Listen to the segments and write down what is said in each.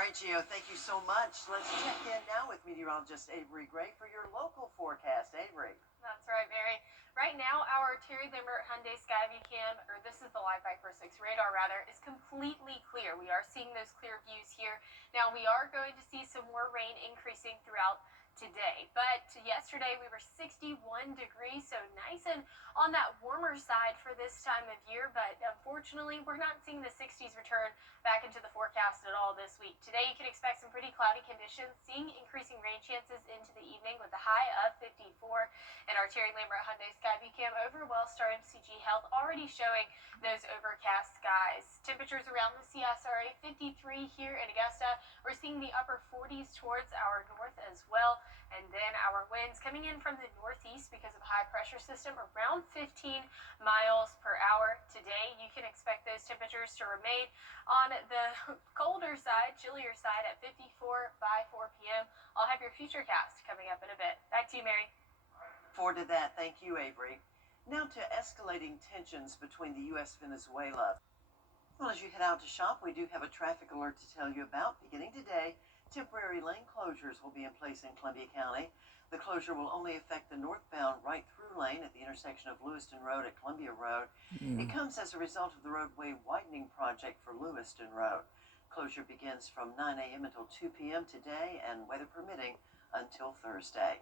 right, Gio, thank you so much. Let's check in now with meteorologist Avery Gray for your local forecast. Avery. That's right, Mary. Right now, our Terry Lambert Hyundai Skyview cam, or this is the live Viper 6 radar rather, is completely clear. We are seeing those clear views here. Now, we are going to see some more rain increasing throughout today, but yesterday we were 61 degrees, so nice and on that warmer side for this time of year, but unfortunately we're not seeing the 60s return back into the forecast at all this week. Today you can expect some pretty cloudy conditions, seeing increasing rain chances into the evening with a high of 54, and our Terry Lambert Hyundai Skyview cam over Wellstar MCG Health already showing those overcast skies. Temperatures around the CSRA 53 here in Augusta. We're seeing the upper 40s towards our north as well. And then our winds coming in from the northeast because of a high pressure system around 15 miles per hour. Today, you can expect those temperatures to remain on the colder side, chillier side at 54 by 4 p.m. I'll have your future cast coming up in a bit. Back to you, Mary. Forward to that. Thank you, Avery. Now to escalating tensions between the U.S. and Venezuela. Well, as you head out to shop, we do have a traffic alert to tell you about. Beginning today, temporary lane closures will be in place in Columbia County. The closure will only affect the northbound right-through lane at the intersection of Lewiston Road at Columbia Road. It comes as a result of the roadway widening project for Lewiston Road. Closure begins from 9 a.m. until 2 p.m. today and, weather permitting, until Thursday.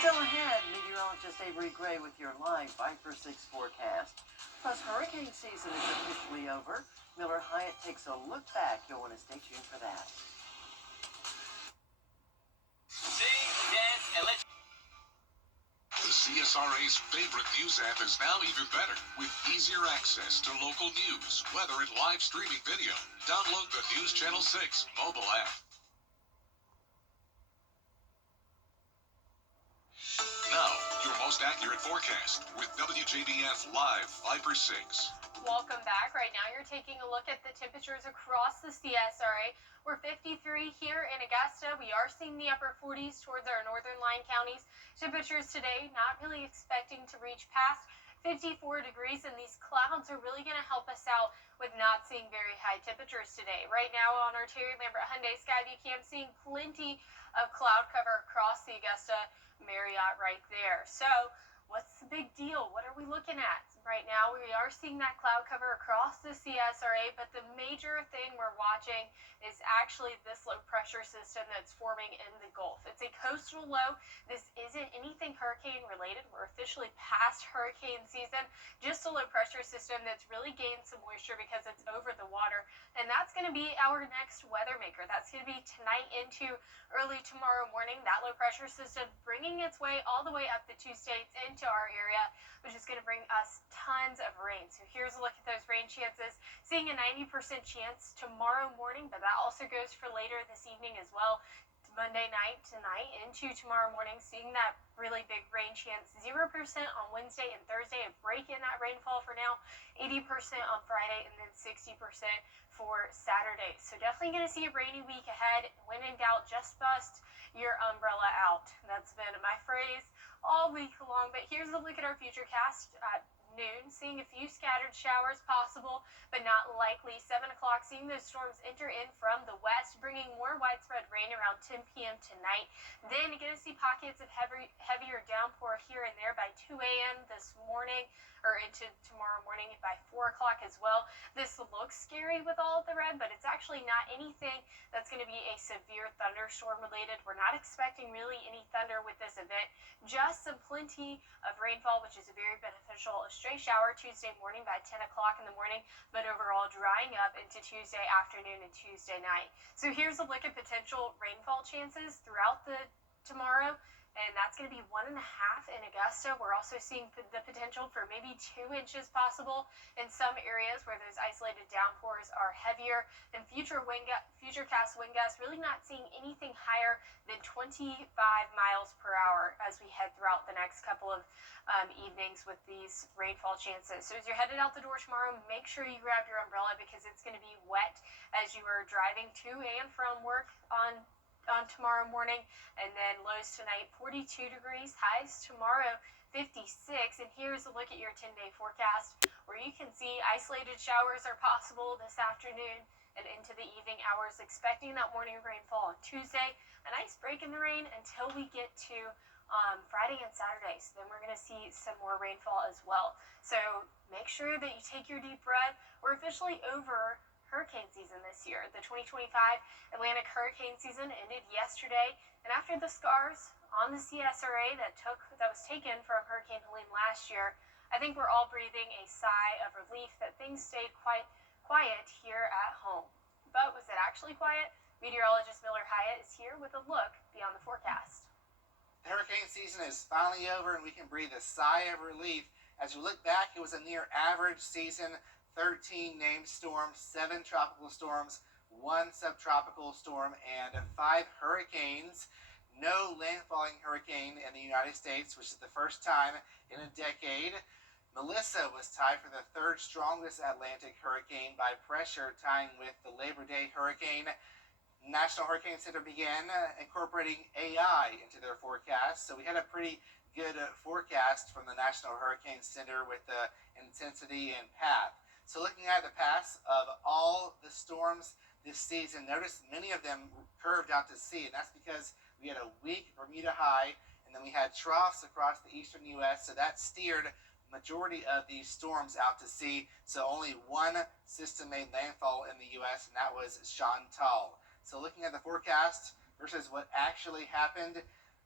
Still ahead, meteorologist Avery Gray with your live Viper 6 forecast. Plus, hurricane season is officially over. Miller Hyatt takes a look back. You'll want to stay tuned for that. Sing, dance, and let's... The CSRA's favorite news app is now even better, with easier access to local news, weather, and live streaming video. Download the News Channel 6 mobile app. Now, your most accurate forecast with WJBF Live Viper 6. Welcome back. Right now you're taking a look at the temperatures across the CSRA. We're 53 here in Augusta. We are seeing the upper 40s towards our northern line counties. Temperatures today not really expecting to reach past 54 degrees, and these clouds are really going to help us out with not seeing very high temperatures today. Right now on our Terry Lambert Hyundai Skyview cam, seeing plenty of cloud cover across the Augusta Marriott right there. So what's the big deal? What are we looking at? Right now we are seeing that cloud cover across the CSRA, but the major thing we're watching is actually this low pressure system that's forming in the Gulf. It's a coastal low. This isn't anything hurricane related. We're officially past hurricane season. Just a low pressure system that's really gained some moisture because it's over the water, and that's going to be our next weather maker. That's going to be tonight into early tomorrow morning. That low pressure system bringing its way all the way up the two states into our area, which is going to bring us tons of rain. So here's a look at those rain chances. Seeing a 90% chance tomorrow morning, but that also goes for later this evening as well. Monday night tonight into tomorrow morning, seeing that really big rain chance. 0% on Wednesday and Thursday, a break in that rainfall for now. 80% on Friday, and then 60% for Saturday. So definitely going to see a rainy week ahead. When in doubt, just bust your umbrella out. That's been my phrase all week long. But here's a look at our future cast at noon, seeing a few scattered showers possible, but not likely. 7 o'clock, seeing those storms enter in from the west, bringing more widespread rain around 10 p.m. tonight. Then you're going to see pockets of heavier downpour here and there by 2 a.m. this morning, or into tomorrow morning by 4 o'clock as well. This looks scary with all of the red, but it's actually not anything that's going to be a severe thunderstorm related. We're not expecting really any thunder with this event, just some plenty of rainfall, which is very beneficial. A stray shower Tuesday morning by 10 o'clock in the morning, but overall drying up into Tuesday afternoon and Tuesday night. So here's a look at potential rainfall chances throughout the tomorrow. And that's going to be 1.5 in Augusta. We're also seeing the potential for maybe 2 inches possible in some areas where those isolated downpours are heavier. And future cast wind gusts, really not seeing anything higher than 25 miles per hour as we head throughout the next couple of evenings with these rainfall chances. So as you're headed out the door tomorrow, make sure you grab your umbrella because it's going to be wet as you are driving to and from work on tomorrow morning. And then lows tonight 42 degrees, highs tomorrow 56. And here's a look at your 10-day forecast, where you can see isolated showers are possible this afternoon and into the evening hours, expecting that morning rainfall on Tuesday. A nice break in the rain until we get to Friday and Saturday. So then we're going to see some more rainfall as well. So make sure that you take your deep breath. We're officially over hurricane season this year. The 2025 Atlantic hurricane season ended yesterday, and after the scars on the CSRA that was taken from Hurricane Helene last year, I think we're all breathing a sigh of relief that things stayed quite quiet here at home. But was it actually quiet? Meteorologist Miller Hyatt is here with a look beyond the forecast. The hurricane season is finally over and we can breathe a sigh of relief. As we look back, it was a near average season. 13 named storms, 7 tropical storms, 1 subtropical storm, and 5 hurricanes. No landfalling hurricane in the United States, which is the first time in a decade. Melissa was tied for the 3rd strongest Atlantic hurricane by pressure, tying with the Labor Day hurricane. National Hurricane Center began incorporating AI into their forecast, so we had a pretty good forecast from the National Hurricane Center with the intensity and path. So looking at the paths of all the storms this season, notice many of them curved out to sea, and that's because we had a weak Bermuda high, and then we had troughs across the eastern U.S., so that steered majority of these storms out to sea. So only one system made landfall in the U.S., and that was Chantal. So looking at the forecast versus what actually happened,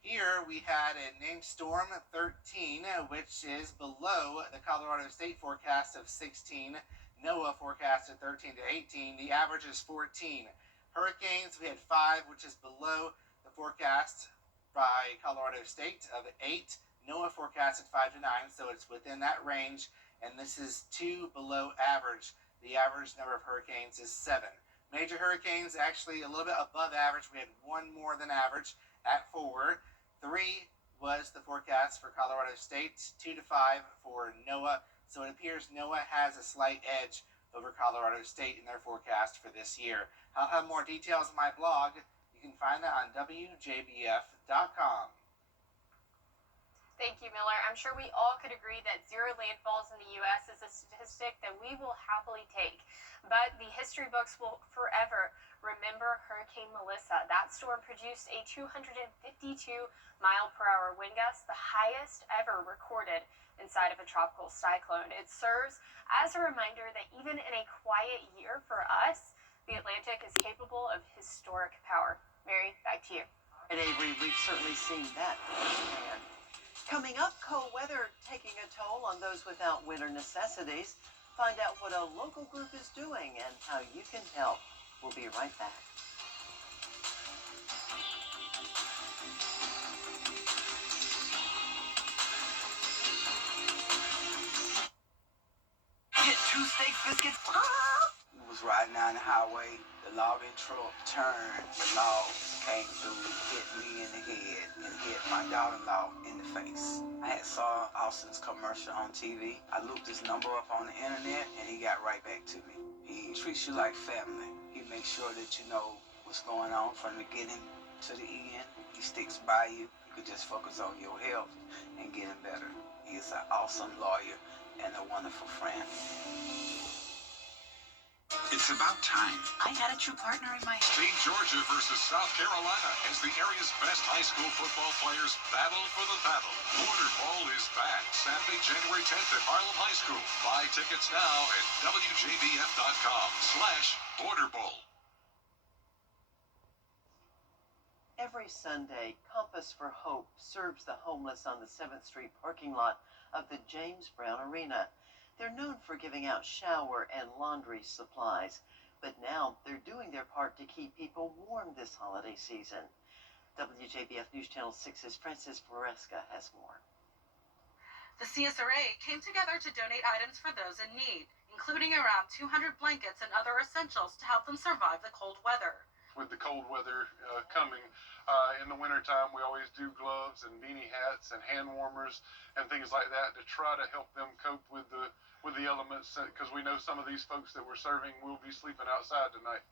here we had a named storm 13, which is below the Colorado State forecast of 16. NOAA forecasted 13 to 18. The average is 14. Hurricanes, we had 5, which is below the forecast by Colorado State of 8. NOAA forecasted 5 to 9, so it's within that range. And this is 2 below average. The average number of hurricanes is 7. Major hurricanes actually a little bit above average. We had 1 more than average at 4. 3 was the forecast for Colorado State, 2 to 5 for NOAA. So it appears NOAA has a slight edge over Colorado State in their forecast for this year. I'll have more details on my blog. You can find that on WJBF.com. Thank you, Miller. I'm sure we all could agree that 0 landfalls in the U.S. is a statistic that we will happily take. But the history books will forever remember Hurricane Melissa. That storm produced a 252-mile-per-hour wind gust, the highest ever recorded inside of a tropical cyclone. It serves as a reminder that even in a quiet year for us, the Atlantic is capable of historic power. Mary, back to you. And Avery, we've certainly seen that firsthand. Coming up, cold weather taking a toll on those without winter necessities. Find out what a local group is doing and how you can help. We'll be right back. Get 2 steak biscuits. Was riding down the highway, the logging truck turned, the logs came through, hit me in the head, and hit my daughter-in-law in the face. I had saw Austin's commercial on TV. I looked his number up on the internet, and he got right back to me. He treats you like family. He makes sure that you know what's going on from the beginning to the end. He sticks by you. You can just focus on your health and getting better. He is an awesome lawyer and a wonderful friend. It's about time. I had a true partner in my... Team Georgia versus South Carolina as the area's best high school football players battle for the battle. Border Bowl is back Saturday, January 10th at Harlem High School. Buy tickets now at WJBF.com/Border Bowl. Every Sunday, Compass for Hope serves the homeless on the 7th Street parking lot of the James Brown Arena. They're known for giving out shower and laundry supplies, but now they're doing their part to keep people warm this holiday season. WJBF News Channel 6's Francis Floresca has more. The CSRA came together to donate items for those in need, including around 200 blankets and other essentials to help them survive the cold weather. With the cold weather coming in the wintertime, we always do gloves and beanie hats and hand warmers and things like that to try to help them cope with the elements, because we know some of these folks that we're serving will be sleeping outside tonight.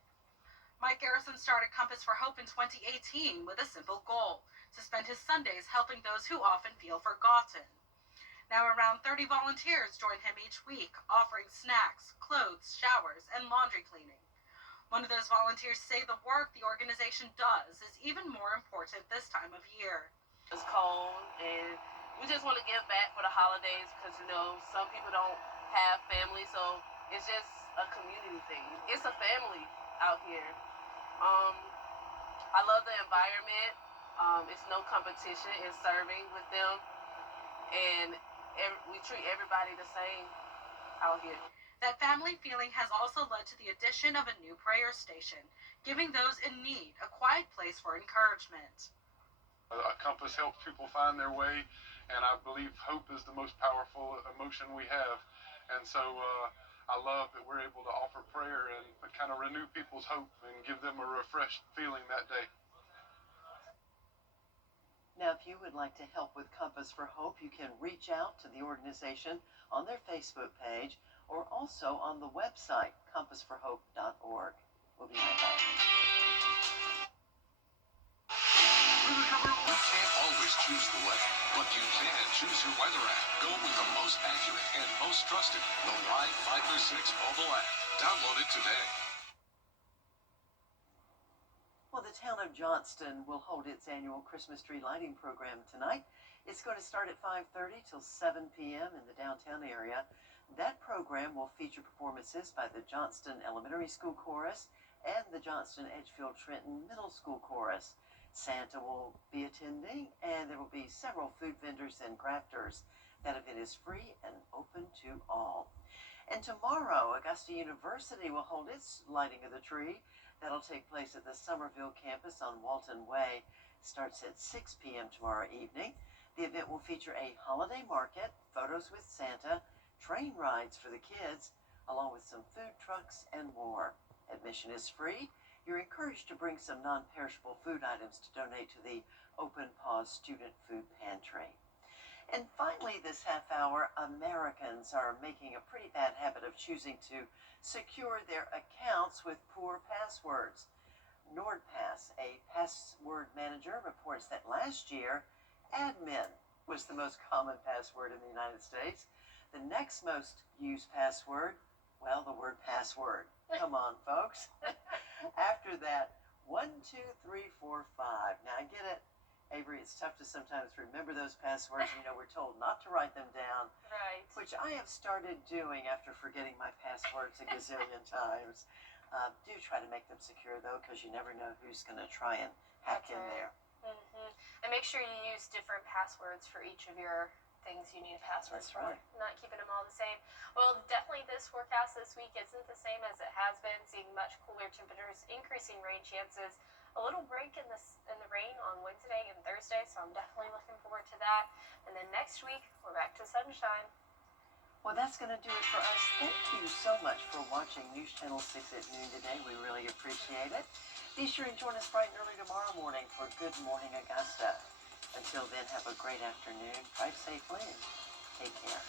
Mike Garrison started Compass for Hope in 2018 with a simple goal: to spend his Sundays helping those who often feel forgotten. Now around 30 volunteers join him each week, offering snacks, clothes, showers, and laundry cleaning. One of those volunteers say the work the organization does is even more important this time of year. It's cold, and we just want to give back for the holidays because, some people don't have family, so it's just a community thing. It's a family out here. I love the environment. It's no competition in serving with them, and we treat everybody the same out here. That family feeling has also led to the addition of a new prayer station, giving those in need a quiet place for encouragement. A compass helps people find their way, and I believe hope is the most powerful emotion we have. And so I love that we're able to offer prayer and kind of renew people's hope and give them a refreshed feeling that day. Now, if you would like to help with Compass for Hope, you can reach out to the organization on their Facebook page or also on the website, compassforhope.org. We'll be right back. You can't always choose the weather, but you can choose your weather app. Go with the most accurate and most trusted, the Live Finder 6 mobile app. Download it today. Well, the town of Johnston will hold its annual Christmas tree lighting program tonight. It's going to start at 5:30 till 7 p.m. in the downtown area. That program will feature performances by the Johnston Elementary School Chorus and the Johnston Edgefield Trenton Middle School Chorus. Santa will be attending, and there will be several food vendors and crafters. That event is free and open to all. And tomorrow, Augusta University will hold its lighting of the tree. That'll take place at the Somerville campus on Walton Way. Starts at 6 p.m. tomorrow evening. The event will feature a holiday market, photos with Santa, train rides for the kids, along with some food trucks and more. Admission is free. You're encouraged to bring some non-perishable food items to donate to the Open Paws Student Food Pantry. And finally, this half hour, Americans are making a pretty bad habit of choosing to secure their accounts with poor passwords. NordPass, a password manager, reports that last year, admin was the most common password in the United States. The next most used password, well, the word password. Come on, folks. After that, 1, 2, 3, 4, 5. Now, I get it, Avery, it's tough to sometimes remember those passwords. We're told not to write them down. Right. Which I have started doing after forgetting my passwords a gazillion times. Do try to make them secure, though, because you never know who's going to try and hack in there. Mm-hmm. And make sure you use different passwords for each of your things you need passwords That's for. right. Not keeping them all the same. Well, definitely this forecast this week isn't the same as it has been. Seeing much cooler temperatures, increasing rain chances, a little break in the rain on Wednesday and Thursday, so I'm definitely looking forward to that. And then next week, we're back to sunshine. Well, that's going to do it for us. Thank you so much for watching News Channel 6 at noon today. We really appreciate it. Be sure and join us bright and early tomorrow morning for Good Morning Augusta. Until then, have a great afternoon. Drive safely and take care.